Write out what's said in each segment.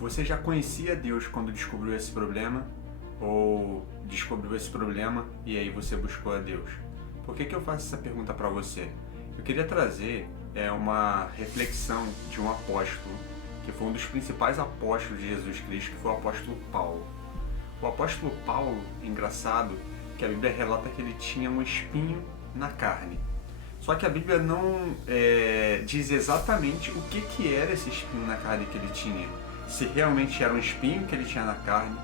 Você já conhecia Deus quando descobriu esse problema? Ou descobriu esse problema e aí você buscou a Deus? Por que eu faço essa pergunta para você? Eu queria trazer uma reflexão de um apóstolo, que foi um dos principais apóstolos de Jesus Cristo, que foi o apóstolo Paulo. O apóstolo Paulo, engraçado, que a Bíblia relata que ele tinha um espinho na carne. Só que a Bíblia não diz exatamente o que era esse espinho na carne que ele tinha. Se realmente era um espinho que ele tinha na carne,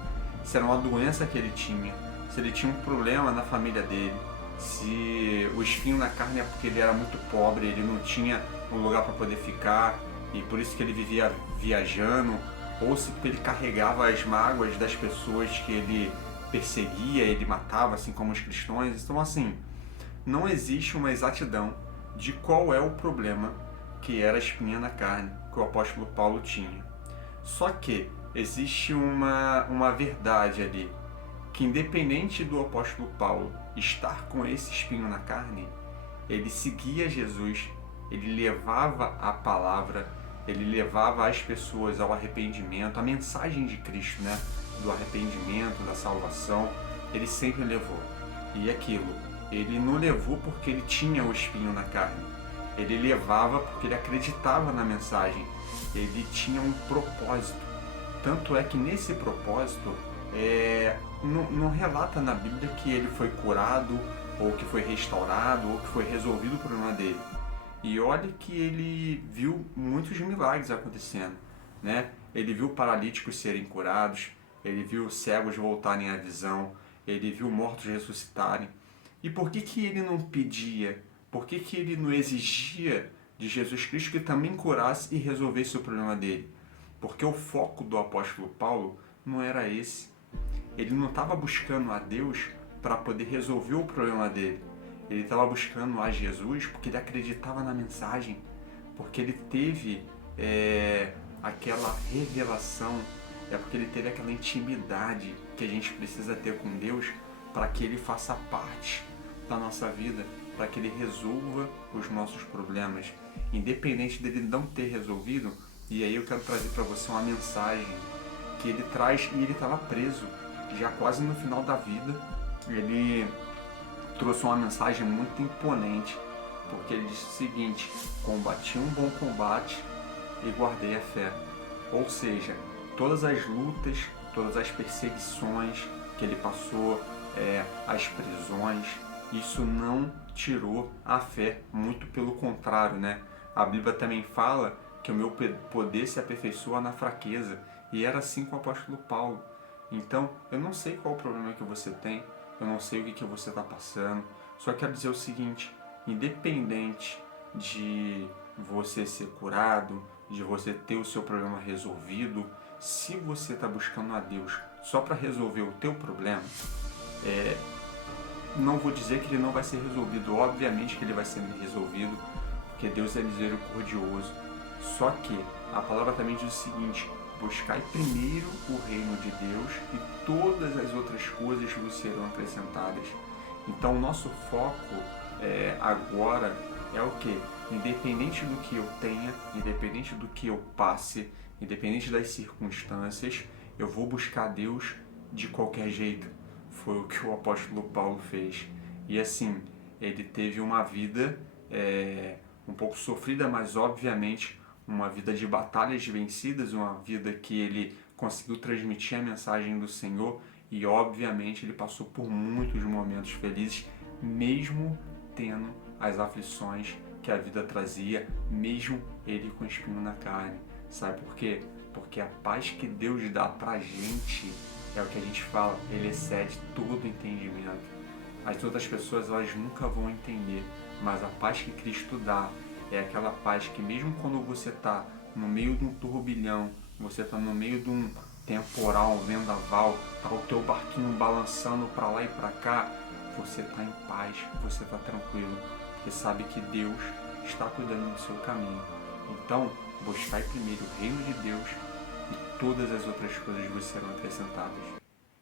se era uma doença que ele tinha, se ele tinha um problema na família dele, se o espinho na carne é porque ele era muito pobre, ele não tinha um lugar para poder ficar e por isso que ele vivia viajando, ou se ele carregava as mágoas das pessoas que ele perseguia, ele matava, assim como os cristãos. Então, assim, não existe uma exatidão de qual é o problema que era a espinha na carne que o apóstolo Paulo tinha. Só que existe uma verdade ali, que independente do apóstolo Paulo estar com esse espinho na carne, ele seguia Jesus, ele levava a palavra, ele levava as pessoas ao arrependimento, a mensagem de Cristo, né? Do arrependimento, da salvação, ele sempre levou. E aquilo, ele não levou porque ele tinha o espinho na carne, ele levava porque ele acreditava na mensagem, ele tinha um propósito. Tanto é que nesse propósito, não relata na Bíblia que ele foi curado, ou que foi restaurado, ou que foi resolvido o problema dele. E olha que ele viu muitos milagres acontecendo, né? Ele viu paralíticos serem curados, ele viu cegos voltarem à visão, ele viu mortos ressuscitarem. E por que ele não pedia? Por que ele não exigia de Jesus Cristo que também curasse e resolvesse o problema dele? Porque o foco do apóstolo Paulo não era esse. Ele não estava buscando a Deus para poder resolver o problema dele. Ele estava buscando a Jesus porque ele acreditava na mensagem, porque ele teve aquela revelação, porque ele teve aquela intimidade que a gente precisa ter com Deus para que ele faça parte da nossa vida, para que ele resolva os nossos problemas, independente dele não ter resolvido. E aí eu quero trazer para você uma mensagem que ele traz, e ele estava preso, já quase no final da vida. Ele trouxe uma mensagem muito imponente, porque ele disse o seguinte: combati um bom combate e guardei a fé. Ou seja, todas as lutas, todas as perseguições que ele passou, as prisões, isso não tirou a fé, muito pelo contrário, né? A Bíblia também fala que o meu poder se aperfeiçoa na fraqueza, e era assim com o apóstolo Paulo. Então, eu não sei qual o problema que você tem, eu não sei o que você está passando, só quero dizer o seguinte: independente de você ser curado, de você ter o seu problema resolvido, se você está buscando a Deus só para resolver o teu problema, não vou dizer que ele não vai ser resolvido, obviamente que ele vai ser resolvido, porque Deus é misericordioso. Só que a palavra também diz o seguinte: buscai primeiro o reino de Deus e todas as outras coisas vos serão acrescentadas. Então o nosso foco agora é o que? Independente do que eu tenha, independente do que eu passe, independente das circunstâncias, eu vou buscar Deus de qualquer jeito. Foi o que o apóstolo Paulo fez. E assim, ele teve uma vida um pouco sofrida, mas obviamente uma vida de batalhas vencidas, uma vida que ele conseguiu transmitir a mensagem do Senhor, e obviamente ele passou por muitos momentos felizes, mesmo tendo as aflições que a vida trazia, mesmo ele com espinho na carne. Sabe por quê? Porque a paz que Deus dá pra gente, é o que a gente fala, ele excede todo entendimento. As outras pessoas, elas nunca vão entender, mas a paz que Cristo dá é aquela paz que mesmo quando você está no meio de um turbilhão, você está no meio de um temporal, um vendaval, está o teu barquinho balançando para lá e para cá, você está em paz, você está tranquilo, porque sabe que Deus está cuidando do seu caminho. Então, buscai primeiro o reino de Deus e todas as outras coisas vos serão acrescentadas.